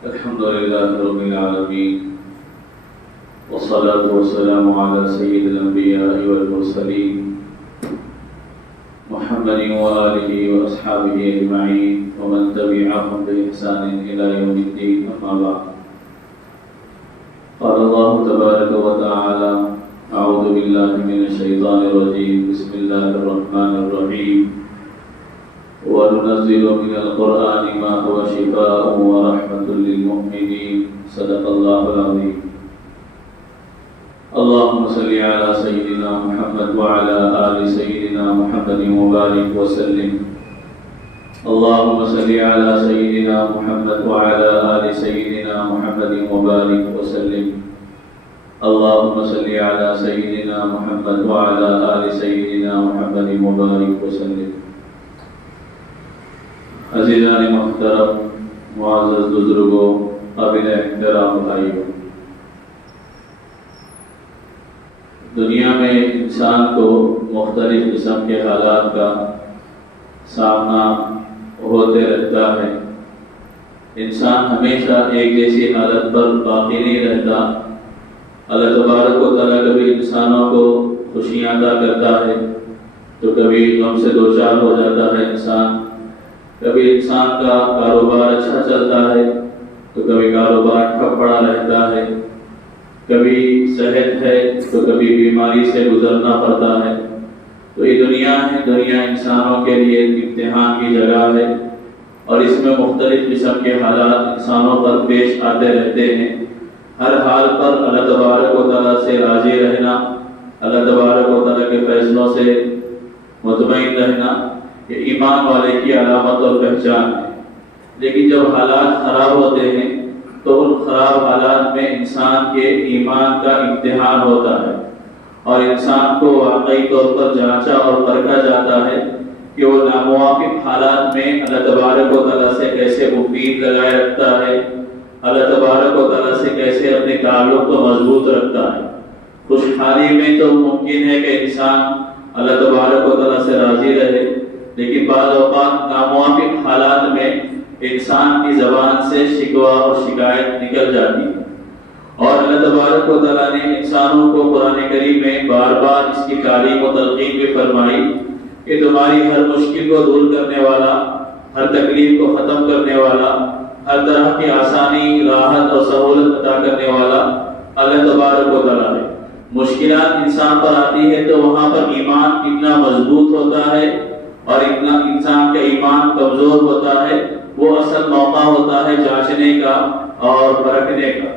الحمد لله رب العالمين والصلاة والسلام على سيد الأنبياء والمرسلين محمد وآله وأصحابه أجمعين ومن تبعهم بإحسان إلى يوم الدين. أما بعد، قال الله تبارك وتعالى: أعوذ بالله من الشيطان الرجيم. بسم الله الرحمن الرحيم. وَنُنَزِّلُ مِنَ الْقُرْآنِ مَا هُوَ شِفَاءٌ وَرَحْمَةٌ لِّلْمُؤْمِنِينَ. صدق الله العظيم. اللهم صل على سيدنا محمد وعلى آل سيدنا محمد وبارك وسلم. اللهم صل على سيدنا محمد وعلى آل سيدنا محمد وبارك وسلم. اللهم صل على سيدنا محمد وعلى آل سيدنا محمد وبارك وسلم. عزیزان محترم، معزز بزرگوں، قابل احترام بھائیوں، دنیا میں انسان کو مختلف قسم کے حالات کا سامنا ہوتے رہتا ہے. انسان ہمیشہ ایک جیسی حالت پر باقی نہیں رہتا. اللہ تبارک و تعالیٰ کبھی انسانوں کو خوشیاں عطا کرتا ہے تو کبھی غم سے دوچار ہو جاتا ہے انسان. کبھی انسان کا کاروبار اچھا چلتا ہے تو کبھی کاروبار ٹھپ پڑا رہتا ہے. کبھی صحت ہے تو کبھی بیماری سے گزرنا پڑتا ہے. تو یہ دنیا ہے، دنیا انسانوں کے لیے امتحان کی جگہ ہے، اور اس میں مختلف قسم کے حالات انسانوں پر پیش آتے رہتے ہیں. ہر حال پر اللہ تبارک و تعالیٰ سے راضی رہنا، اللہ تبارک و تعالیٰ کے فیصلوں سے مطمئن رہنا، یہ ایمان والے کی علامت اور پہچان ہے. لیکن جب حالات خراب ہوتے ہیں تو ان خراب حالات میں انسان کے ایمان کا امتحان ہوتا ہے، اور انسان کو واقعی طور پر جانچا اور پرکھا جاتا ہے کہ وہ ناموافق حالات میں اللہ تبارک و تعالیٰ سے کیسے امید لگائے رکھتا ہے، اللہ تبارک و تعالیٰ سے کیسے اپنے تعلق کو مضبوط رکھتا ہے. خوشحالی میں تو ممکن ہے کہ انسان اللہ تبارک و تعالیٰ سے راضی رہے، لیکن بعض اوقات ناموافق حالات میں انسان کی زبان سے شکوہ اور شکایت نکل جاتی ہے. اور اللہ تبارک و تعالیٰ نے انسانوں کو قرآن کریم میں بار بار اس کی تعلیم و تلقین بھی فرمائی کہ تمہاری ہر مشکل کو دور کرنے والا، ہر تکلیف کو ختم کرنے والا، ہر طرح کی آسانی، راحت اور سہولت عطا کرنے والا اللہ تبارک و تعالیٰ ہے. مشکلات انسان پر آتی ہے تو وہاں پر ایمان کتنا مضبوط ہوتا ہے اور اتنا انسان کا ایمان کمزور ہوتا ہے، وہ اصل موقع ہوتا ہے جانچنے کا اور پرکھنے کا.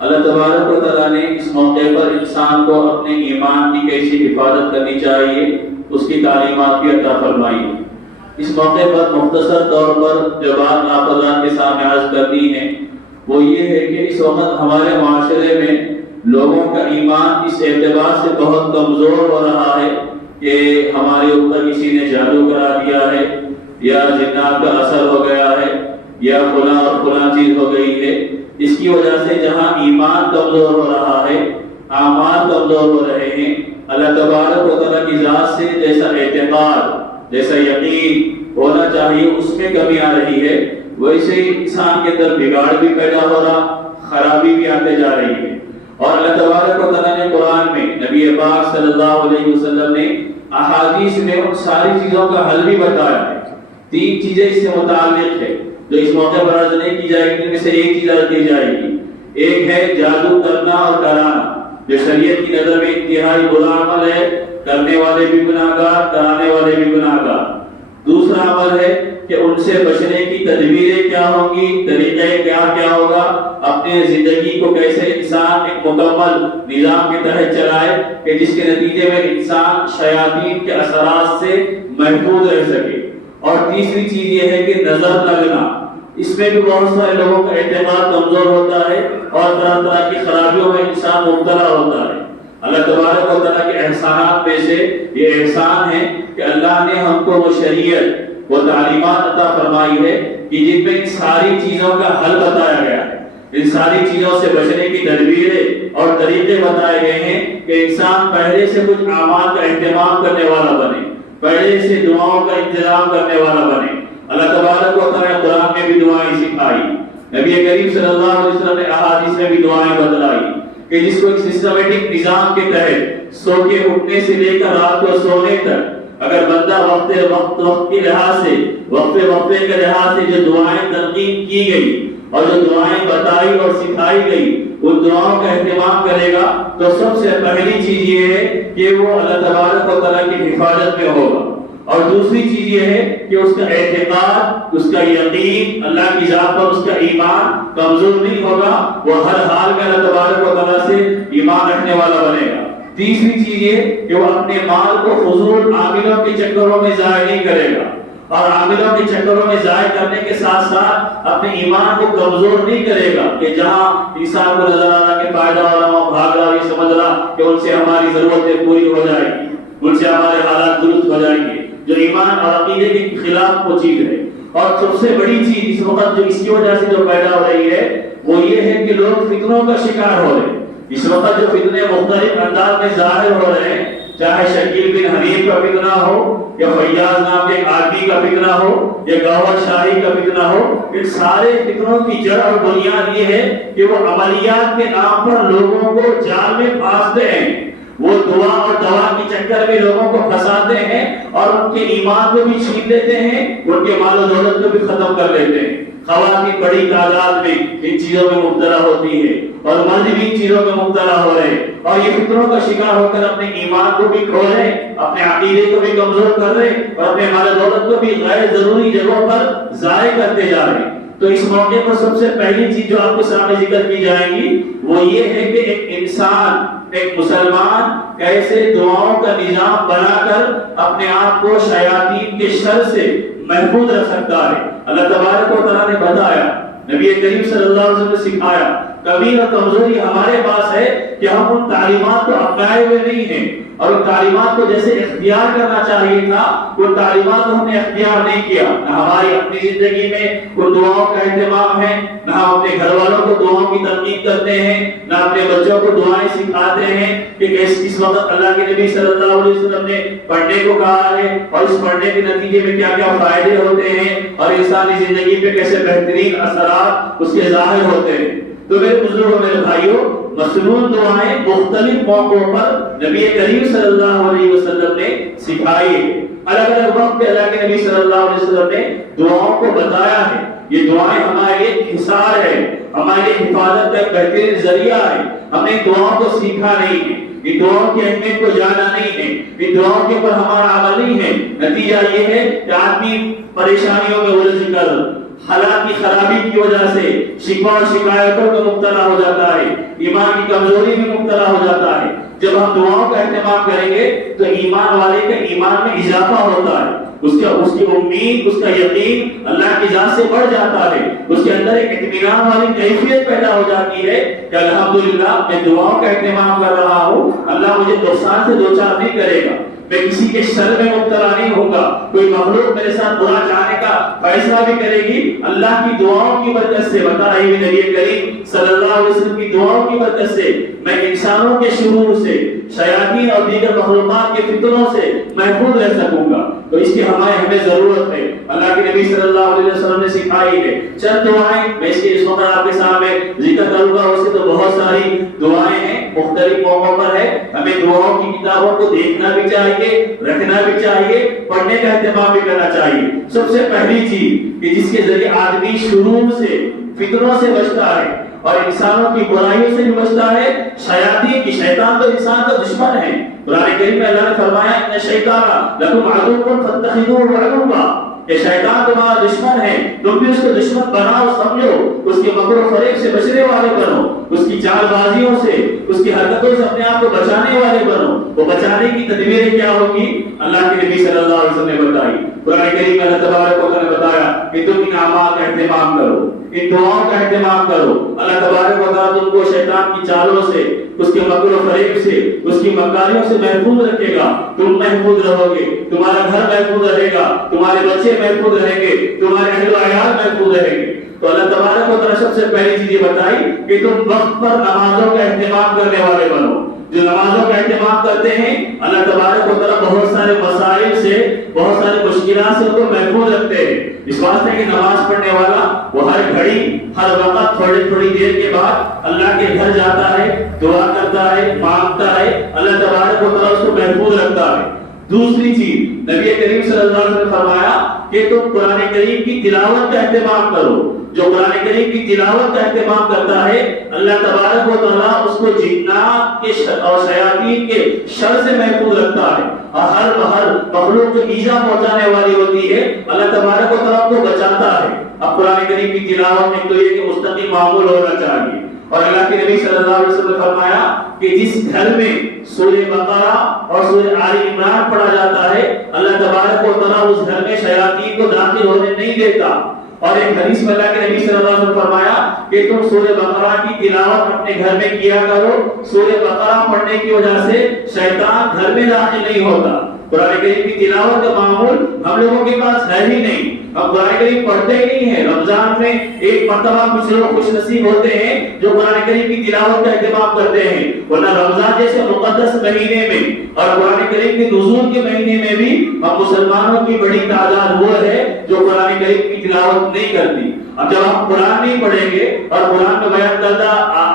اللہ تبارک و تعالیٰ نے اس موقع پر انسان کو اپنے ایمان کی کیسی حفاظت کرنی چاہیے اس کی تعلیمات بھی عطا فرمائی. اس موقع پر مختصر طور پر جو بات آپ حضرات کے سامنے عرض کرنی ہے وہ یہ ہے کہ اس وقت ہمارے معاشرے میں لوگوں کا ایمان اس اعتبار سے بہت کمزور ہو رہا ہے کہ ہمارے اوپر کسی نے جادو کرا دیا ہے، یا جنات کا اثر ہو گیا ہے، یا فلاں اور فلاں چیز ہو گئی ہے. اس کی وجہ سے جہاں ایمان کمزور ہو رہا ہے، اعمال کمزور ہو رہے ہیں، اللہ تبارک و تعالیٰ کی ذات سے جیسا اعتقاد، جیسا یقین ہونا چاہیے اس میں کمی آ رہی ہے، ویسے ہی انسان کے اندر بگاڑ بھی پیدا ہو رہا، خرابی بھی آتے جا رہی ہے. اور اللہ تبارک و تعالیٰ نے قرآن میں، نبی پاک صلی اللہ علیہ وسلم نے احادیث میں ان ساری چیزوں کا حل بھی بتایا ہے. 3 چیزیں اس سے متعلق ہے جو اس موقع پر عرض نہیں کی جائے گی، ان میں سے ایک چیز عرض کی جائے گی. ایک ہے جادو کرنا اور کرانا، جو شریعت کی نظر میں انتہائی برا عمل ہے، کرنے والے بھی گناہگار، کرانے والے بھی گناہگار. دوسرا عمل ہے کہ ان سے بچنے کی تدبیریں کیا ہوں گی، طریقے کیا ہوگا، اپنے زندگی کو کیسے انسان ایک مکمل نظام کے تحت چلائے کہ جس کے نتیجے میں انسان شیاطین کے اثرات سے محفوظ رہ سکے. اور تیسری چیز یہ ہے کہ نظر لگنا. اس میں بھی بہت سارے لوگوں کا اعتقاد کمزور ہوتا ہے اور طرح طرح کی خرابیوں میں انسان مبتلا ہوتا ہے. اللہ تبارک و تعالیٰ کے احسانات میں سے یہ احسان ہے کہ اللہ نے ہم کو وہ شریعت، وہ تعلیمات عطا فرمائی ہے کہ جن میں ان ساری چیزوں کا حل بتایا گیا ہے، ان ساری چیزوں سے بچنے کی تدبیریں اور طریقے بتائے گئے ہیں کہ انسان پہلے سے کچھ اعمال کا اہتمام کرنے والا بنے، پہلے سے دعاؤں کا انتظام کرنے والا بنے. اللہ تبارک و تعالیٰ نے قرآن میں بھی دعائیں سکھائی. نبی کریم صلی اللہ علیہ وسلم نے احادیث میں بھی دعائیں بتلائی کہ جس کو ایک سسٹمیٹک نظام کے تحت سو کے اٹھنے سے لے کر رات کو سونے تک اگر بندہ وقت کے لحاظ سے وقفے کے لحاظ سے جو دعائیں تلقین کی گئی اور جو دعائیں بتائی اور سکھائی گئی ان دعاؤں کا اہتمام کرے گا تو سب سے پہلی چیز یہ ہے کہ وہ اللہ تبارک و تعالیٰ کی حفاظت میں ہوگا، اور دوسری چیز یہ ہے کہ اس کا اعتقاد، اس کا یقین اللہ کی ذات پر اس کا ایمان کمزور نہیں ہوگا، وہ ہر حال میں اللہ تبارک و تعالیٰ سے ایمان رکھنے والا بنے گا۔ تیسری چیز یہ کہ وہ اپنے مال کو فضول عاملوں کے چکروں میں ضائع نہیں کرے گا، اور عاملوں کے چکروں میں ضائع کرنے کے ساتھ ساتھ اپنے ایمان کو کمزور نہیں کرے گا کہ جہاں انسان کو نظر آ رہا کہ فائدہ ہو رہا ہو، بھاگ رہا، یہ سمجھ رہا کہ ان سے ہماری ضرورتیں پوری ہو جائیں گی، ان سے ہمارے حالات درست ہو جائیں گے، جو ایمان اور عقیدے کے خلاف وہ چیز ہے۔ اور سب سے بڑی چیز اس وقت جو اس کی وجہ سے جو پیدا ہو رہی ہے وہ یہ ہے کہ لوگ فتنوں کا شکار ہو رہے ہیں۔ اس وقت جو فتنے مختلف انداز میں ظاہر ہو رہے ہیں، چاہے شکیل بن حنیف کا فتنہ ہو یا فیاض نام کے آدمی کا فتنہ ہو یا گوہر شاہی کا فتنہ ہو، ان سارے فتنوں کی جڑ اور بنیاد یہ ہے کہ وہ عملیات کے نام پر لوگوں کو جال میں پھانستے ہیں، وہ دعا اور دوا کے چکر میں لوگوں کو پھنساتے ہیں اور ان کے ایمان کو بھی چھین لیتے ہیں، ان کے مال و دولت کو بھی ختم کر لیتے ہیں۔ خواتین بڑی تعداد میں ان چیزوں میں مبتلا ہوتی ہے اور مرد بھی ان چیزوں میں مبتلا ہو رہے ہیں، اور یہ فتنوں کا شکار ہو کر اپنے ایمان کو بھی کھو رہے، اپنے عقیدے کو بھی کمزور کر رہے اور اپنے مال و دولت کو بھی غیر ضروری جگہوں پر ضائع کرتے جا رہے ہیں۔ تو اس موقع پر سب سے پہلی چیز جو آپ کے سامنے ذکر کی جائے گی وہ یہ ہے کہ ایک انسان، ایک مسلمان کیسے دعاؤں کا نظام بنا کر اپنے آپ کو شیاطین کے شر سے محفوظ رکھ سکتا ہے۔ اللہ تبارک و تعالیٰ نے بتایا، نبی کریم صلی اللہ علیہ وسلم نے سکھایا، کمی اور کمزوری ہمارے پاس ہے کہ ہم ان تعلیمات کو اپنائے ہوئے نہیں ہیں، اور ان تعلیمات کو جیسے اختیار کرنا چاہیے تھا ان تعلیمات کو ہم نے اختیار نہیں کیا۔ نہ ہماری اپنی زندگی میں ان دعاؤں کا اہتمام ہے، نہ ہم اپنے گھر والوں کو دعاؤں کی تلقین کرتے ہیں، نہ اپنے بچوں کو دعائیں سکھاتے ہیں کہ اس وقت اللہ کے نبی صلی اللہ علیہ وسلم نے پڑھنے کو کہا ہے اور اس پڑھنے کے نتیجے میں کیا کیا فائدے ہوتے ہیں اور انسانی زندگی پہ کیسے بہترین اثرات اس کے ظاہر ہوتے ہیں۔ تو میرے بزرگوں، میرے بھائیوں، مسنون دعائیں مختلف موقعوں پر نبی کریم صلی اللہ علیہ وسلم نے سکھائی ہے۔ الگ الگ وقت پہ اللہ کے نبی صلی اللہ علیہ وسلم نے دعاؤں کو بتایا ہے۔ یہ دعائیں ہمارے لیے حصار ہے، ہمارے لیے حفاظت کا ایک بہترین ذریعہ ہے۔ ہم نے دعاؤں کو سیکھا نہیں ہے، ان دعاؤں کی اہمیت کو جانا نہیں ہے، ان دعاؤں کے اوپر ہمارا عمل نہیں ہے۔ نتیجہ یہ ہے کہ آدمی پریشانیوں میں الجھ کر، حالات کی خرابی کی وجہ سے شکوہ اور شکایتوں میں مبتلا ہو جاتا ہے، ایمان کی کمزوری میں مبتلا ہو جاتا ہے۔ جب ہم دعاؤں کا اہتمام کریں گے تو ایمان والے کے ایمان میں اضافہ ہوتا ہے، اس کی امید، اس کا یقین اللہ کی ذات سے بڑھ جاتا ہے، اس کے اندر ایک اطمینان والی کیفیت پیدا ہو جاتی ہے کہ الحمدللہ میں دعاؤں کا اہتمام کر رہا ہوں، اللہ مجھے نقصان سے دوچار نہیں کرے گا، میں کسی کے شر میں مبتلا نہیں ہوگا، کوئی مخلوق میرے ساتھ برا چاہنے کا فیصلہ بھی کرے گی، اللہ کی دعاؤں کی برکت سے، بتائی ہوئی نبی کریم صلی اللہ علیہ وسلم کی دعاؤں کی برکت سے میں انسانوں کے شرور سے، شیاطین اور دیگر مخلوقات کے فتنوں سے محفوظ رہ سکوں گا۔ تو اس کی ہمیں ضرورت ہے، اللہ کے نبی صلی اللہ علیہ وسلم نے سکھائی ہے۔ چند دعائیں میں اس وقت آپ کے سامنے ذکر کروں گا، ویسے تو بہت ساری دعائیں ہیں، مختلف موقعوں پر ہے، ہمیں دعاؤں کی کتابوں کو دیکھنا بھی چاہیے، رکھنا بھی چاہیے، پڑھنے کا اہتمام بھی کرنا چاہیے۔ سب سے پہلی چیز کہ جس کے ذریعے آدمی شرور سے، فتنوں سے بچتا ہے اور انسانوں کی برائیوں سے بھی بچتا ہے، شیاطین کی، شیطان تو انسان کا دشمن ہے۔ قرآن کریم میں اللہ نے فرمایا ان الشیطان لکم عدو فاتخذوه عدوا، کہ شیطان تمہارا دشمن ہے، تم بھی اس کو دشمن بناؤ، سمجھو، اس کے مکر و فریب سے بچنے والے بنو، اس کی چال بازیوں سے، اس کی حرکتوں سے اپنے آپ کو بچانے والے بنو۔ وہ بچانے کی تدبیریں کیا ہوگی؟ اللہ کے نبی صلی اللہ علیہ وسلم نے بتائی۔ قرآن کریم میں اللہ تبارک و تعالیٰ نے بتایا کہ تم ان اعمال کا اہتمام کرو، ان دعاؤں کا اہتمام کرو۔ اللہ تبارک و تعالیٰ تم کو شیطان کی چالوں سے، اس کے مکر و فریب سے، اس کی مکاریوں سے محفوظ رکھے گا، تم محفوظ رہو گے، تمہارا گھر محفوظ رہے گا، تمہارے بچے محفوظ رہیں گے، تمہارے اہل و عیال محفوظ رہیں گے۔ تو اللہ تبارک و تعالیٰ سب سے پہلی چیز یہ بتائی کہ تم وقت پر نمازوں کا اہتمام کرنے والے بنو۔ جو نمازوں کا اہتمام کرتے ہیں اللہ تبارک و تعالیٰ بہت سارے مسائل سے، بہت ساری مشکلات سے ان کو محفوظ رکھتے ہیں۔ اس واسطے کہ نماز پڑھنے والا وہ ہر گھڑی، ہر وقت تھوڑی دیر کے بعد اللہ کے گھر جاتا ہے، دعا کرتا ہے، مانگتا ہے، اللہ تبارک و تعالیٰ اس کو محفوظ رکھتا ہے۔ دوسری چیز نبی کریم صلی اللہ علیہ وسلم نے فرمایا کہ تم قرآن کریم کی تلاوت کا اہتمام کرو۔ جو قرآن کریم کی تلاوت کا اہتمام کرتا ہے اللہ تبارک و تعالیٰ اس کو جنات کے اور شیاطین کے شر سے محفوظ رکھتا ہے، اور ہر مخلوق کو ایذا پہنچانے والی ہوتی ہے اللہ تبارک و تعالیٰ کو بچاتا ہے۔ اب قرآن کریم کی تلاوت میں تو یہ کہ مستقیم معمول ہونا چاہیے، اور اللہ کے نبی صلی اللہ علیہ وسلم نے فرمایا کہ جس گھر میں سورہ بقرہ اور سورہ آل عمران پڑھا جاتا ہے اللہ تبارک و تعالیٰ اس گھر میں شیاطین کو داخل ہونے نہیں دیتا۔ اور ایک حدیث میں اللہ کے نبی صلی اللہ علیہ وسلم فرمایا کہ تم سورہ بقرہ کی تلاوت اپنے گھر میں کیا کرو، سورہ بقرہ پڑھنے کی وجہ سے شیطان گھر میں داخل نہیں ہوتا۔ قرآن کریم کی تلاوت کا معمول ہم لوگوں کے پاس ہے ہی نہیں، ہم قرآن کریم پڑھتے ہی نہیں ہیں۔ رمضان میں ایک مرتبہ کچھ لوگ خوش نصیب ہوتے ہیں جو قرآن کریم کی تلاوت کا اہتمام کرتے ہیں، ورنہ رمضان جیسے مقدس مہینے میں اور قرآن کریم کے نزول کے مہینے میں بھی ہم مسلمانوں کی بڑی تعداد وہ ہے جو قرآن کریم کی تلاوت نہیں کرتی۔ اب جب ہم قرآن نہیں پڑھیں گے اور قرآن میں بیان کردہ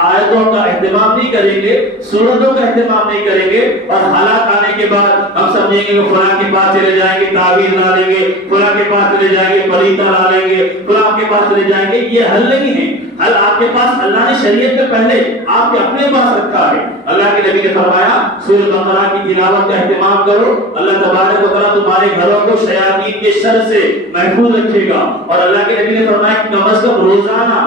آیتوں کا اہتمام نہیں کریں گے، سورتوں کا اہتمام نہیں کریں گے، اور حالات آنے کے بعد ہم سمجھیں گے کہ فلاں کے پاس چلے جائیں گے، تعویذ لا لیں گے، فلاں کے پاس چلے جائیں گے، پریتا لا لیں گے، فلاں کے پاس چلے جائیں گے، یہ حل نہیں ہے۔ حل آپ کے پاس اللہ نے شریعت کے پہلے آپ کے اپنے پاس رکھا ہے۔ اللہ کے نبی نے فرمایا سورہ بقرہ کی تلاوت کا اہتمام کرو، اللہ تبارک و تعالیٰ تمہارے گھروں کو شیاطین کے شر سے محفوظ رکھے گا۔ اور اللہ کے نبی نے فرمایا کہ کم از کم روزانہ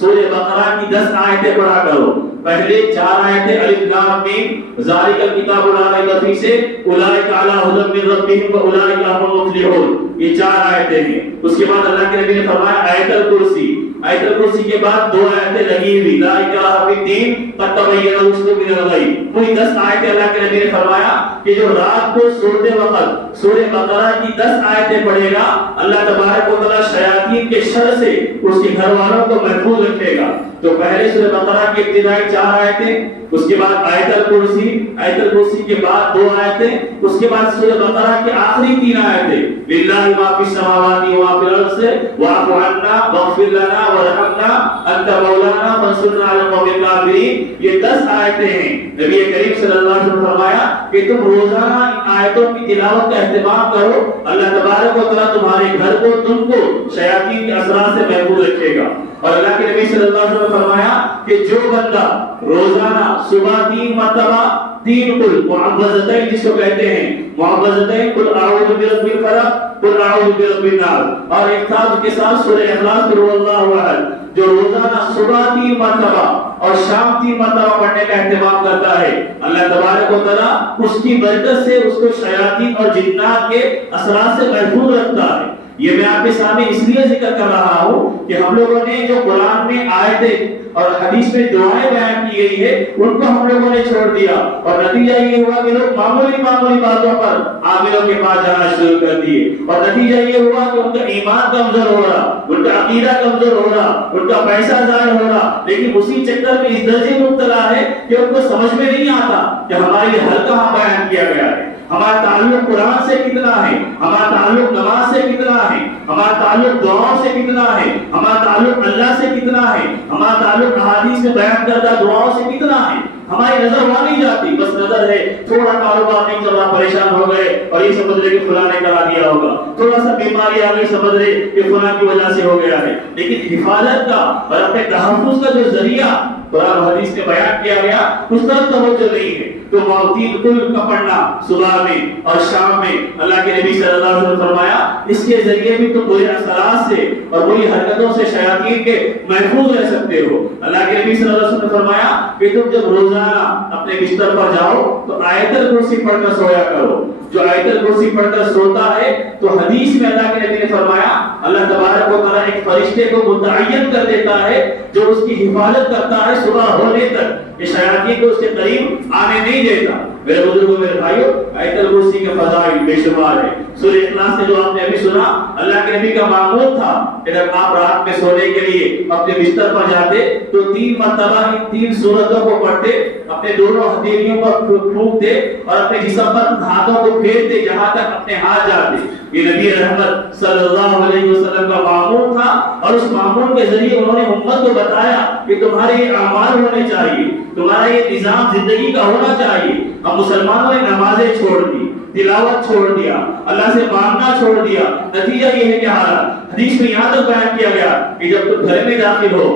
سورہ بقرہ کی 10 آیتیں پڑھا کرو۔ پہلے 4 آیتیں الف لام میم ذالک الکتاب لا ریب فیہ سے اولئک علی ھدی من ربہم واولئک هم المفلحون، یہ 4 آیتیں ہیں۔ اس کے بعد اللہ کے نبی نے فرمایا آیت الکرسی، آیت الکرسی کے بعد 2 آیتیں لگی ہوئی لا اکراہ فی الدین قد تبین الرشد من الغی، کوئی 10 آیتیں اللہ کے نبی نے فرمایا کہ جو رات کو سوتے وقت سورہ بقرہ کی 10 آیتیں پڑھے گا اللہ تبارک و تعالیٰ شیاطین کے شر سے اس کے گھر والوں کو محفوظ رکھے گا۔ تو پہلے سورہ بقرہ کی ابتدائی 4 آیتیں، اس کے بعد آیت الکرسی، آیت الکرسی کے بعد 2 آیتیں، اس کے بعد سورہ بقرہ کی آخری 3 آیتیں للہ ما فی السماوات و ما فی الارض واعف عنا واغفر لنا وارحمنا انت مولانا فانصرنا علی القوم الکافرین، یہ 10 آیتیں ہیں۔ نبی کریم صلی اللہ علیہ وسلم نے فرمایا کہ تم روزانہ ان آیتوں کی تلاوت کا اہتمام کرو، اللہ تبارک و تعالیٰ تمہارے گھر کو، تم کو شیاطین کے اثرات سے محفوظ رکھے گا۔ اور اللہ کے نبی صلی اللہ علیہ وسلم نے فرمایا کہ جو بندہ روزانہ صبح 3 مرتبہ 3 قل معوذتین جس کو کہتے ہیں معوذتین، قل اعوذ برب الفلق، قل اعوذ برب الناس، اور ایک تھا کے ساتھ سورہ اخلاص قل هو اللہ احد، جو روزانہ صبح 3 مرتبہ اور شام 3 مرتبہ پڑھنے کا اہتمام کرتا ہے اللہ تبارک و تعالیٰ اس کی برکت سے اس کو شیاطین اور جنات کے اثرات سے محفوظ رکھتا ہے۔ یہ میں آپ کے سامنے اس لیے ذکر کر رہا ہوں کہ ہم لوگوں نے جو قرآن میں آیتیں اور حدیث میں دعائیں بیان کی گئی ہے ان کو ہم لوگوں نے چھوڑ دیا، اور نتیجہ یہ ہوا کہ لوگ معمولی باتوں پر عاملوں کے پاس جانا شروع کر دیے، اور نتیجہ یہ ہوا کہ ان کا ایمان کمزور ہو رہا، ان کا عقیدہ کمزور ہو رہا، ان کا پیسہ ضائع ہو رہا، لیکن اسی چکر میں اس درجے مبتلا ہے کہ ان کو سمجھ میں نہیں آتا کہ ہمارے لیے حل کہاں بیان کیا گیا ہے، ہمارا تعلق قرآن سے کتنا ہے، ہمارا تعلق نماز سے کتنا ہے، ہمارا تعلق دعاؤں سے کتنا ہے، ہمارا تعلق اللہ سے کتنا ہے، ہمارا تعلق احادیث میں بیان کردہ دعاؤں سے کتنا ہے۔ ہماری نظر وہاں نہیں جاتی، بس نظر ہے تھوڑا کاروبار نہیں چل رہا، پریشان ہو گئے اور یہ سمجھ رہے کہ فلاں نے کرا دیا ہوگا، تھوڑا سا بیماری آ گئی سمجھ رہے کہ فلاں کی وجہ سے ہو گیا ہے، لیکن حفاظت کا اور اپنے تحفظ کا جو ذریعہ قرآن و حدیث میں بیان کیا گیا اس طرف توجہ نہیں ہے۔ تو موتین کل کا پڑھنا صبح میں اور شام میں اللہ کے نبی صلی اللہ علیہ وسلم نے فرمایا اس کے ذریعے بھی تم برے اثرات سے اور بری حرکتوں سے شیاطین کے محفوظ رہ سکتے ہو۔ اللہ کے نبی صلی اللہ علیہ وسلم نے فرمایا کہ تم جب روزانہ اپنے بستر پر جاؤ تو آیت الکرسی پڑھ کر سویا کرو۔ جو آیت الکرسی پڑھ کر سوتا ہے تو حدیث میں اللہ کے نبی نے فرمایا اللہ تبارک و تعالیٰ ایک فرشتے کو متعین کر دیتا ہے جو اس کی حفاظت کرتا ہے صبح ہونے تک، یہ شیاطین کو اس کے قریب آنے نہیں دیتا۔ میرے بزرگوں میرے بھائیوں، آیت الکرسی کے فضائل بے شمار ہیں۔ سورہ اخلاص سے جو آپ نے ابھی سنا، اللہ کے نبی کا معمول تھا کہ جب آپ رات میں سونے کے لیے اپنے بستر پر جاتے تو 3 مرتبہ ان 3 سورتوں کو پڑھتے، اپنے دونوں ہتھیلیوں پر پھونکتے اور اپنے جسم پر ہاتھوں کو پھیرتے جہاں تک اپنے ہاتھ جاتے۔ یہ نبی رحمت صلی اللہ علیہ وسلم کا معمول تھا، اور اس معمول کے ذریعے انہوں نے امت کو بتایا کہ تمہارے یہ اعمال ہونے چاہیے، تمہارا یہ نظام زندگی کا ہونا چاہیے۔ اب مسلمانوں نے نمازیں چھوڑ دی، تلاوت چھوڑ دیا، اللہ سے مانگنا چھوڑ دیا، نتیجہ یہ ہے کہ حدیث میں یہاں تک بیان کیا گیا کہ جب تم گھر میں داخل ہو،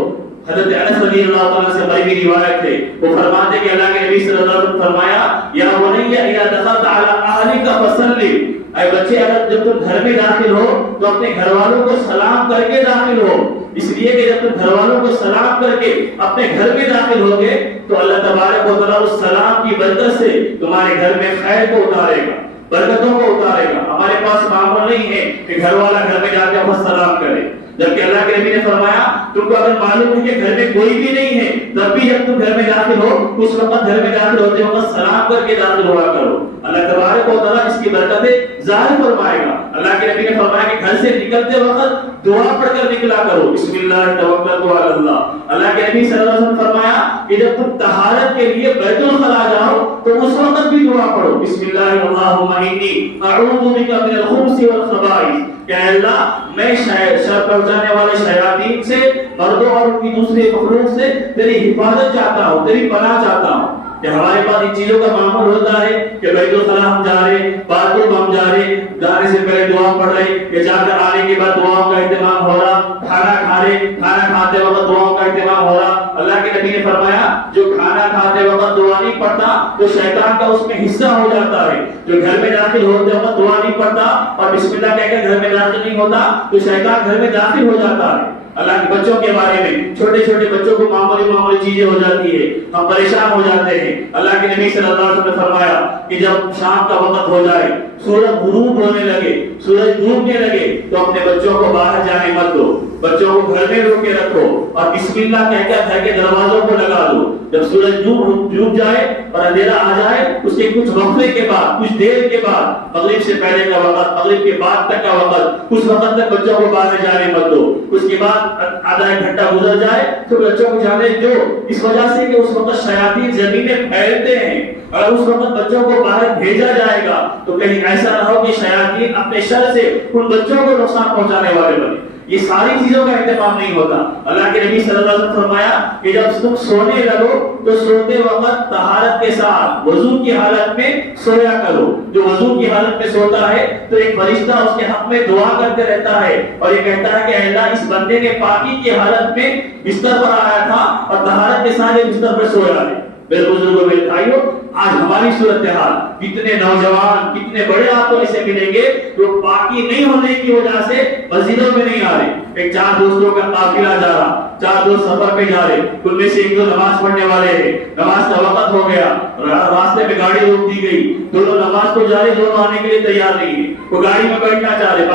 حضرت انس رضی اللہ تعالیٰ سے بڑی روایت ہے، وہ فرماتے کہ اللہ کے نبی صلی اللہ علیہ وسلم فرمایا یا بنی اذا دخلت علی اہلک فسلم، اے بچے اگر جب تم گھر میں داخل ہو تو اپنے گھر والوں کو سلام کر کے داخل ہو، اس لیے کہ جب تم گھر والوں کو سلام کر کے اپنے گھر میں داخل ہوگے تو اللہ تبارک و تعالیٰ اس سلام کی برکت سے تمہارے گھر میں خیر کو اتارے گا، برکتوں کو اتارے گا۔ ہمارے پاس معمول نہیں ہے کہ گھر والا گھر میں جا کے بس سلام کرے، جبکہ اللہ کے نبی نے فرمایا تم کو اگر معلوم ہے کہ گھر میں کوئی بھی نہیں ہے تب بھی جب تم گھر میں داخل ہو اس وقت گھر میں داخل ہوتے وقت سلام کر کے داخل ہوا کرو، اللہ تبارک و تعالیٰ اس کی برکتیں ظاہر فرمائے گا۔ اللہ کے نبی نے فرمایا کہ گھر سے نکلتے وقت دعا پڑھ کر نکلا کرو، بسم اللہ توکلت علی اللہ۔ اللہ کے نبی صلی اللہ علیہ وسلم فرمایا کہ جب تم طہارت کے لیے بیت الخلا جاؤ تو اس وقت بھی دعا پڑھو، بسم اللہ اللہم انی اعوذ بک من الخبث والخبائث، کہ اللہ میں شر پہنچانے والے شیاطین سے، مردوں اور ان کی دوسرے مخلوق سے تیری حفاظت چاہتا ہوں، تیری پناہ چاہتا ہوں۔ کہ ہمارے پاس ان چیزوں کا معمول ہوتا ہے کہ بیت الخلا ہم جا رہے، باتھ روم ہم جا رہے، جانے سے پہلے دعا پڑھ رہے، کہ جا کر آنے کے بعد دعاؤں کا اہتمام ہو رہا، کھانا کھا رہے، کھانا کھاتے وقت دعاؤں کا اہتمام ہو رہا۔ اللہ کے نبی نے فرمایا جو کھانا کھاتے وقت دعا نہیں پڑھتا تو شیطان کا اس میں حصہ ہو جاتا ہے، جو گھر میں داخل ہوتے وقت دعا نہیں پڑھتا اور بسم اللہ کہہ کر گھر میں داخل نہیں ہوتا تو شیطان گھر میں داخل ہو جاتا ہے۔ اللہ کے بچوں کے بارے میں، چھوٹے چھوٹے بچوں کو معمولی چیزیں ہو جاتی ہے، ہم پریشان ہو جاتے ہیں۔ اللہ کے نبی صلی اللہ علیہ وسلم نے فرمایا کہ جب شام کا وقت ہو جائے، سورج غروب ہونے لگے، سورج ڈوبنے لگے تو اپنے بچوں کو باہر جانے مت دو، بچوں کو گھر میں روکے رکھو اور بسم اللہ کہہ کر گھر کے دروازوں کو لگا دو۔ جب سورج ڈوب جائے اور اندھیرا آ جائے اس کے کچھ وقفے کے بعد، کچھ دیر کے بعد، مغرب سے پہلے کا وقت، مغرب کے بعد تک کا وقت، اس وقت تک بچوں کو باہر جانے مت دو۔ اس کے بعد آدھا ایک گھنٹہ گزر جائے تو بچوں کو جانے دو، اس وجہ سے کہ اس وقت شیاطین زمین میں پھیلتے ہیں، اور اس وقت بچوں کو باہر بھیجا جائے گا تو کہیں ایسا نہ ہو کہ شیاطین اپنے شر سے ان بچوں کو نقصان پہنچانے والے بنے۔ یہ ساری چیزوں کا اہتمام نہیں ہوتا۔ اللہ کے نبی صلی اللہ علیہ وسلم فرمایا کہ جب تم سونے لگو تو سوتے وقت طہارت کے ساتھ وضو کی حالت میں سویا کرو۔ جو وضو کی حالت میں سوتا ہے تو ایک فرشتہ اس کے حق میں دعا کرتے رہتا ہے اور یہ کہتا ہے کہ اللہ اس بندے نے پاکی کی حالت میں بستر پر آیا تھا اور طہارت کے ساتھ بستر پر سویا ہے۔ میرے بزرگوں میرے بھائیوں، آج ہماری صورتحال، کتنے نوجوان کتنے بڑے آپ کو ایسے ملیں گے جو پاکی نہیں ہونے کی وجہ سے مسجدوں میں نہیں آ رہے۔ ایک 4 دوستوں کا قافلہ جا رہا، 4 دوست سفر پہ جا رہے، ان میں سے ایک دو نماز پڑھنے والے ہیں، نماز کا وقت ہو گیا، راستے میں گاڑی روک دی گئی، دونوں نماز کو جا رہے، دونوں آنے کے لیے تیار نہیں ہے، وہ گاڑی میں بیٹھنا چاہ رہے،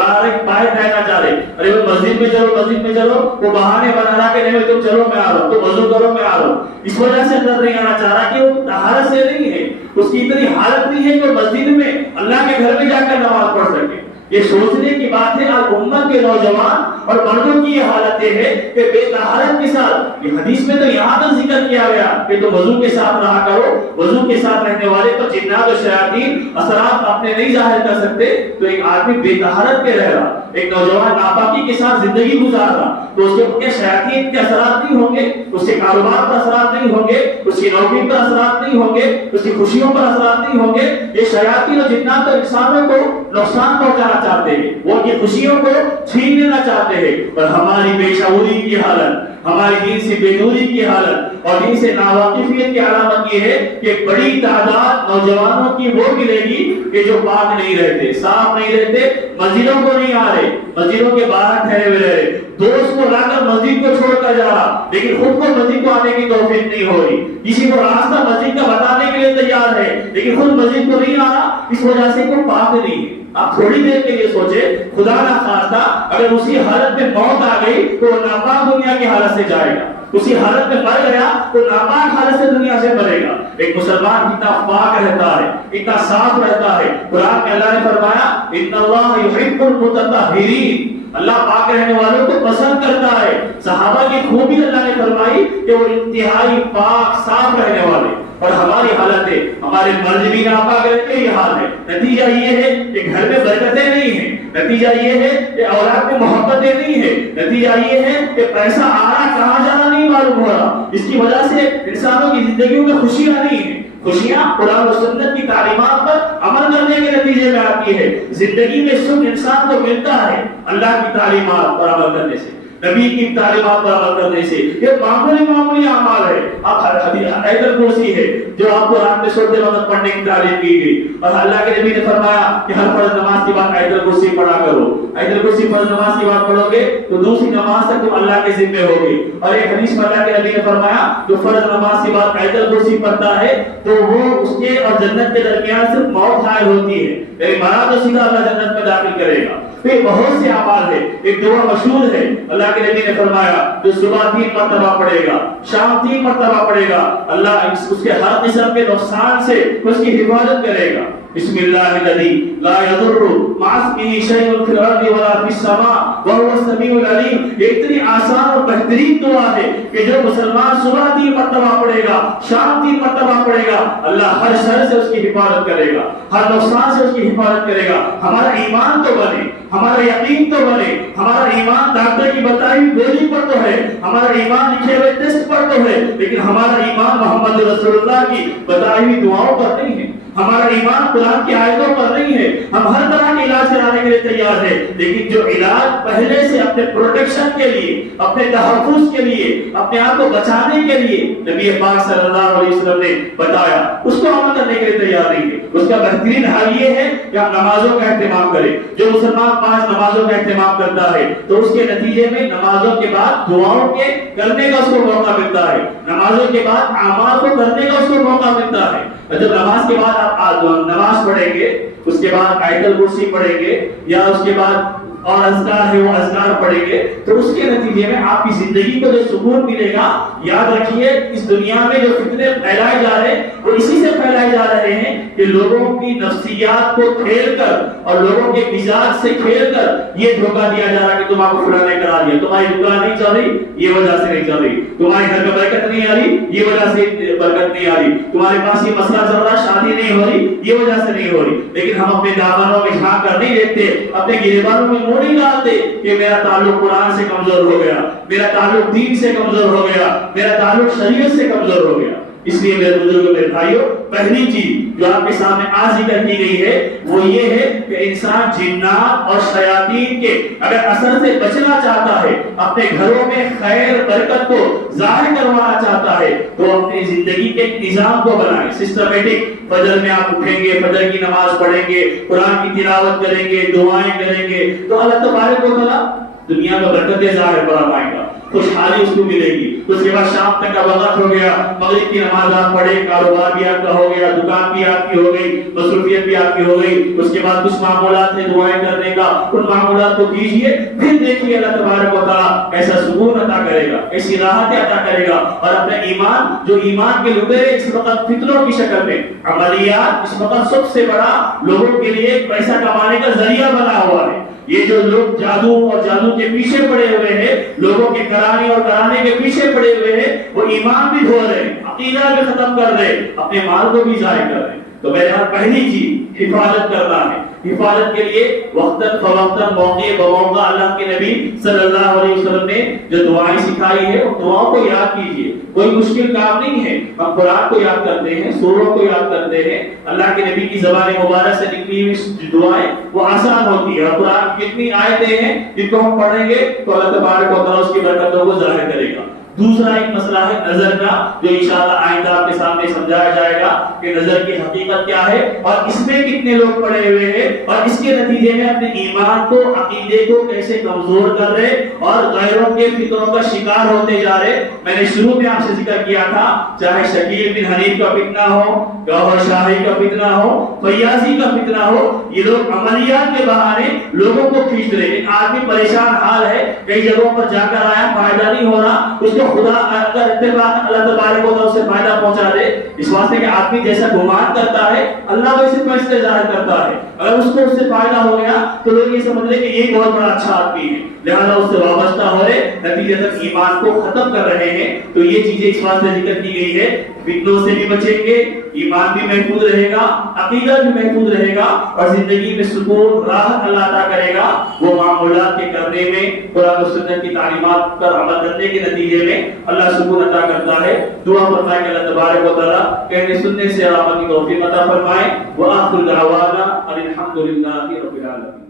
باہر رہنا چاہ رہے، ارے وہ مسجد میں چلو مسجد میں چلو، وہ بہانے بنا رہا کہ نہیں تم چلو میں آ رہا ہوں، تو وضو کرو میں آ رہا ہوں۔ اس وجہ سے اندر نہیں آنا چاہ رہا کہ وہ طہارت سے نہیں ہے، اس کی اتنی حالت نہیں ہے کہ مسجد میں اللہ کے گھر میں جا کر نماز پڑھ سکے۔ یہ سوچنے کی بات ہے آج امت کے نوجوان اور مردوں کی یہ حالت یہ ہے کہ بے طہارت کے ساتھ، یہ حدیث میں تو یہاں تک ذکر کیا گیا کہ تم وضو کے ساتھ رہا کرو، وضو کے ساتھ رہنے والے پر جنات و شیاطین اثرات اپنے نہیں ظاہر کر سکتے۔ تو ایک آدمی بے طہارت کے رہ رہا، ایک نوجوان ناپاکی کے ساتھ زندگی گزار رہا تو اس کے شیاطین کے اثرات نہیں ہوں گے، اس کے کاروبار پر اثرات نہیں ہوں گے، اس کی نوکری پر اثرات نہیں ہوں گے، اس کی خوشیوں پر اثرات نہیں ہوں گے۔ یہ شیاطین اور جنات اور انسانوں کو نقصان پہنچانا چاہتے ہیں، وہ ان کی خوشیوں کو چھین لینا چاہتے ہیں، اور ہماری بے شعوری کی حالت، ہماری دین سے بے نوری کی حالت اور دین سے ناواقفیت کی علامت یہ ہے کہ بڑی تعداد نوجوانوں کی وہ ملے گی کہ جو پاک نہیں رہتے، صاف نہیں رہتے، مسجدوں کو نہیں آ رہے، مسجدوں کے باہر ٹھہرے ہوئے رہ رہے، دوست کو لا کر مسجد کو چھوڑ کر جا رہا لیکن خود کو مسجد کو آنے کی توفیق نہیں ہو رہی، کسی کو راستہ مسجد کا بتانے کے لیے تیار ہے لیکن خود مسجد کو نہیں آ رہا، اس وجہ سے کوئی پاک نہیں ہے۔ آپ تھوڑی دیر کے لیے سوچیں، خدا نہ خواستہ اگر اسی حالت میں موت آ گئی تو ناپاک دنیا کی حالت سے جائے گا، اسی حالت میں مر گیا تو ناپاک حالت سے دنیا سے مرے گا۔ ایک مسلمان کتنا پاک رہتا ہے، کتنا صاف رہتا ہے۔ قرآن میں اللہ نے فرمایا ان اللہ یحب المتطہرین، اللہ پاک رہنے والوں کو پسند کرتا ہے۔ صحابہ کی خوبی اللہ نے فرمائی کہ وہ انتہائی پاک صاف رہنے والے، اور ہماری حالت ہے، ہمارے مرد بھی ناپاک رہتے یہ حال ہے۔ نتیجہ یہ ہے کہ گھر میں برکتیں نہیں ہیں، نتیجہ یہ ہے کہ اولاد میں محبتیں نہیں ہیں، نتیجہ یہ ہے کہ پیسہ آ رہا کہاں جانا نہیں معلوم ہو رہا۔ اس کی وجہ سے انسانوں کی زندگیوں میں خوشیاں نہیں ہیں۔ خوشیاں قرآن و سنت کی تعلیمات پر عمل کرنے کے نتیجے میں آتی ہے۔ زندگی میں سکھ انسان کو ملتا ہے اللہ کی تعلیمات پر عمل کرنے سے، نبی کی تعلیمات پر عمل کرنے سے۔ یہ معمولی اعمال ہے۔ اب آیت الکرسی ہے جو آپ کو رات میں سوتے وقت پڑھنے کی تعلیم کی گئی، اور اللہ کے نبی نے فرمایا کہ ہر فرض نماز کے بعد آیت الکرسی پڑھا کرو۔ آیت الکرسی فرض نماز کے بعد پڑھو گے تو دوسری نماز تک تم اللہ کے ذمہ ہوگے۔ اور ایک حدیث میں اللہ کے نبی نے فرمایا جو فرض نماز کے بعد آیت الکرسی پڑھتا ہے تو وہ اس کے اور جنت کے درمیان صرف موت حائل ہوتی ہے، یعنی مرا تو سیدھا اللہ جنت میں داخل کرے گا۔ پھر بہت سے اعمال ہے، ایک دعا مشہور ہے، اللہ کے نبی نے فرمایا جو صبح 3 مرتبہ پڑھے گا، شام 3 مرتبہ پڑھے گا، اللہ اس کے ہر قسم کے نقصان سے اس کی حفاظت کرے گا۔ بسم اللہ الذی لا یضر مع اسمہ شیء فی الارض ولا فی السماء وهو السمیع العلیم۔ یہ اتنی آسان اور بہترین دعا ہے کہ جو مسلمان صبح 3 مرتبہ پڑھے گا، شام 3 مرتبہ پڑھے گا، اللہ ہر شر سے اس کی حفاظت کرے گا، ہر نقصان سے اس کی حفاظت کرے گا۔ ہمارا ایمان تو بنے، ہمارا یقین تو بنے، ہمارا ایمان ڈاکٹر کی بتائی ہوئی گولی پر تو ہے، ہمارا ایمان لکھے ہوئے ٹیسٹ پر تو ہے، لیکن ہمارا ایمان محمد رسول اللہ کی بتائی ہوئی دعاؤں پر نہیں ہے، ہمارا ایمان قرآن کی آیتوں پر نہیں ہے۔ ہم ہر طرح کے علاج کرانے کے لیے تیار ہیں، لیکن جو علاج پہلے سے اپنے پروٹیکشن کے لیے، اپنے تحفظ کے لیے، اپنے آپ کو بچانے کے لیے نبی پاک صلی اللہ علیہ وسلم نے بتایا، اس کو عمل کرنے کے لیے تیار نہیں ہے۔ اس کا بہترین حل یہ ہے کہ ہم نمازوں کا اہتمام کریں۔ جو مسلمان 5 نمازوں کا اہتمام کرتا ہے تو اس کے نتیجے میں نمازوں کے بعد دعاؤں کے کرنے کا اس کو موقع ملتا ہے، نمازوں کے بعد اعمال کو کرنے کا اس کو موقع ملتا ہے۔ جب نماز کے بعد آپ نماز پڑھیں گے، اس کے بعد آیت الکرسی پڑھیں گے، یا اس کے بعد اور اذکار ہے وہ اذکار پڑھیں گے، تو اس کے نتیجے میں آپ کی زندگی کو جو سکون ملے گا، یاد رکھیے اس دنیا میں جو فتنے پھیلائے جا رہے ہیں وہ اسی سے پھیلائے جا رہے ہیں کہ لوگوں کی نفسیات کو کھیل کر اور لوگوں کے مزاج سے کھیل کر یہ دھوکہ دیا جا رہا ہے کہ تم آپ کو فلاں نے کرا دیا، تمہاری دکان نہیں چل رہی یہ وجہ سے نہیں چل رہی، تمہارے گھر میں برکت نہیں آ رہی یہ وجہ سے برکت نہیں آ رہی، تمہارے پاس یہ مسئلہ چل رہا شادی نہیں ہو رہی یہ وجہ سے نہیں ہو رہی۔ لیکن ہم اپنے دامنوں میں جھانک کر نہیں دیکھتے، اپنے گریبانوں میں منہ نہیں ڈالتے کہ میرا تعلق قرآن سے کمزور ہو گیا، میرا تعلق دین سے کمزور ہو گیا، میرا تعلق شریعت سے کمزور ہو گیا۔ اس لیے میرے بزرگوں میرے بھائیوں، پہلی چیز جو آپ کے سامنے آج ذکر کی گئی ہے وہ یہ ہے کہ انسان جنات اور شیاطین کے اگر اثر سے بچنا چاہتا ہے، اپنے گھروں میں خیر برکت کو ظاہر کروانا چاہتا ہے، تو اپنی زندگی کے نظام کو بنائیں، سسٹمیٹک۔ فجر میں آپ اٹھیں گے، فجر کی نماز پڑھیں گے، قرآن کی تلاوت کریں گے، دعائیں کریں گے، تو اللہ تبارک و تعالیٰ دنیا میں برکتیں ظاہر فرمائے گا، خوشحالی اس کو ملے گی۔ اس کے بعد شام تک کا وقت ہو گیا، مغرب کی نماز آپ پڑھیں، کاروبار بھی آپ کا ہو گیا، دکان بھی آپ کی ہو گئی، مصروفیت بھی آپ کی ہو گئی۔ اس کے بعد کچھ معمولات ہیں دعائیں کرنے کا، ان معمولات کو کیجئے، پھر دیکھیے اللہ تبارک و تعالیٰ ایسا سکون عطا کرے گا، ایسی راحت عطا کرے گا، اور اپنا ایمان جو ایمان کے لٹیرے اس وقت فتنوں کی شکل میں عملیات اس وقت سب سے بڑا لوگوں کے لیے پیسہ کمانے کا ذریعہ بنا ہوا ہے۔ یہ جو لوگ جادو اور جادو کے پیچھے پڑے ہوئے ہیں، لوگوں کے کرانے اور کرانے کے پیچھے پڑے ہوئے ہیں، وہ ایمان بھی دھو رہے ہیں، عقیدہ بھی ختم کر رہے ہیں، اپنے مال کو بھی ضائع کر رہے ہیں۔ تو میرا پہلی چیز حفاظت کرنا ہے۔ حفاظت کے لیے وقتاً فوقتاً موقع بموقع اللہ کے نبی صلی اللہ علیہ وسلم نے جو دعائیں سکھائی ہے ان دعاؤں کو یاد کیجیے۔ کوئی مشکل کام نہیں ہے، ہم قرآن کو یاد کرتے ہیں، سوروں کو یاد کرتے ہیں، اللہ کے نبی کی زبان مبارک سے نکلی ہوئی دعائیں وہ آسان ہوتی ہے، اور قرآن کی کتنی آیتیں ہیں جن کو ہم پڑھیں گے تو اللہ تبارک و تعالیٰ اس کی برکتوں کو ظاہر کرے گا۔ دوسرا ایک مسئلہ ہے نظر کا، جو انشاءاللہ آئندہ آپ کے سامنے سمجھایا جائے گا کہ نظر کی حقیقت کیا ہے اور اس میں کتنے لوگ پڑے ہوئے ہیں، اور اس کے نتیجے میں اپنے ایمان کو، عقیدے کو کیسے کمزور کر رہے اور غیروں کے فتنوں کا شکار ہوتے جا رہے۔ میں نے شروع میں آپ سے ذکر کیا تھا، چاہے شکیل بن حنیف کا فتنہ ہو، گوہر شاہی کا فتنہ ہو، فیاضی کا فتنہ ہو، یہ لوگ عملیات کے بہانے لوگوں کو کھینچ رہے ہیں۔ آدمی پریشان حال ہے، کئی جگہوں پر جا کر آیا، فائدہ نہیں ہو رہا، اس کو خدا اگر اتفاق اللہ تبارک و تعالیٰ اسے فائدہ پہنچا دے، اس واسطے کہ آدمی جیسا گمان کرتا ہے اللہ ویسے فیصلے ظاہر کرتا ہے، اگر اس کو اس سے فائدہ ہو گیا تو لوگ یہ سمجھ لیں کہ یہ بہت بڑا اچھا آدمی ہے، لہذا اس سے وابستہ ہو رہے، نتیجتاً ایمان کو ختم کر رہے ہیں۔ تو یہ چیزیں اس واسطے ذکر کی گئی ہے، فتنوں سے بھی بچیں گے، ایمان بھی محفوظ رہے گا، عقیدہ بھی محفوظ رہے گا، اور زندگی میں سکون راحت اللہ عطا کرے گا۔ وہ معمولات کے کرنے میں، قرآن و سنت کی تعلیمات پر عمل کرنے کے نتیجے میں اللہ سکون عطا کرتا ہے۔ دعا فرمائے کہ اللہ تبارک و تعالیٰ کہنے سننے سے عمل کی توفیق عطا فرمائے۔ وآخر دعوانا ان الحمد للہ رب العالمین۔